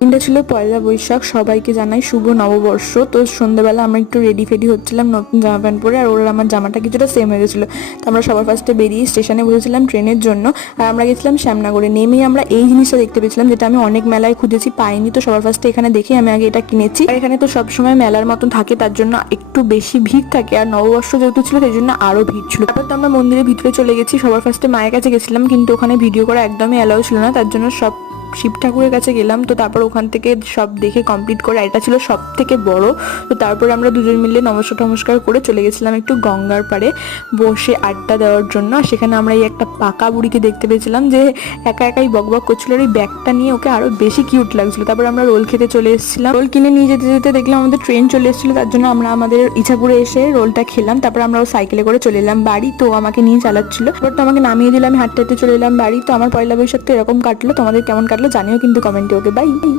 দিনটা ছিল পয়লা বৈশাখ, সবাইকে জানাই শুভ নববর্ষ। তো সন্ধ্যাবেলা আমরা একটু রেডি ফেডি হচ্ছিলাম নতুন জামা প্যান্ট পরে, আর ওরা আমার জামাটা কিছুটা সেম হয়ে গেছিলো। তো আমরা সবার ফার্স্টে বেরিয়ে স্টেশনে বসেছিলাম ট্রেনের জন্য, আর আমরা গেছিলাম শ্যামনগরে। নেমেই আমরা এই জিনিসটা দেখতে পেয়েছিলাম, যেটা আমি অনেক মেলায় খুঁজেছি পাইনি। তো সবার ফার্স্টে এখানে দেখে আমি আগে এটা কিনেছি। আর এখানে তো সবসময় মেলার মতন থাকে, তার জন্য একটু বেশি ভিড় থাকে, আর নববর্ষ যেহেতু ছিল সেই জন্য আরো ভিড় ছিল। তারপর তো আমরা মন্দিরের ভিতরে চলে গেছি। সবার ফার্স্টে মায়ের কাছে গেছিলাম, কিন্তু ওখানে ভিডিও করা একদমই অ্যালাউ ছিল না, তার জন্য সব শিব ঠাকুরের কাছে গেলাম। তো তারপর ওখান থেকে সব দেখে কমপ্লিট করে, এটা ছিল সব থেকে বড়। তো তারপরে আমরা দুজন মিলে নমস্কার করে চলে গেছিলাম একটু গঙ্গার পাড়ে বসে আড্ডা দেওয়ার জন্য। আর সেখানে আমরা এই একটা পাকা বুড়িকে দেখতে পেয়েছিলাম, যে একা একাই বকবক করছিল, আর এই ব্যাগটা নিয়ে ওকে আরো বেশি কিউট লাগছিল। তারপর আমরা রোল খেতে চলে এসেছিলাম। রোল কিনে নিয়ে যেতে যেতে দেখলাম আমাদের ট্রেন চলে এসেছিল, তার জন্য আমরা আমাদের ইছাপুরে এসে রোলটা খেলাম। তারপর আমরা সাইকেলে করে চলে এলাম বাড়ি। তো আমাকে নিয়ে চালাচ্ছিল, তারপর তো আমাকে নামিয়ে দিলাম, হাঁটতে হাঁটতে চলে এলাম বাড়ি। তো আমার পয়লা বৈশাখ তো এরকম কাটলো, তোমাদের কেমন কাটলো জানিও কিন্তু কমেন্টে। ওকে, বাই।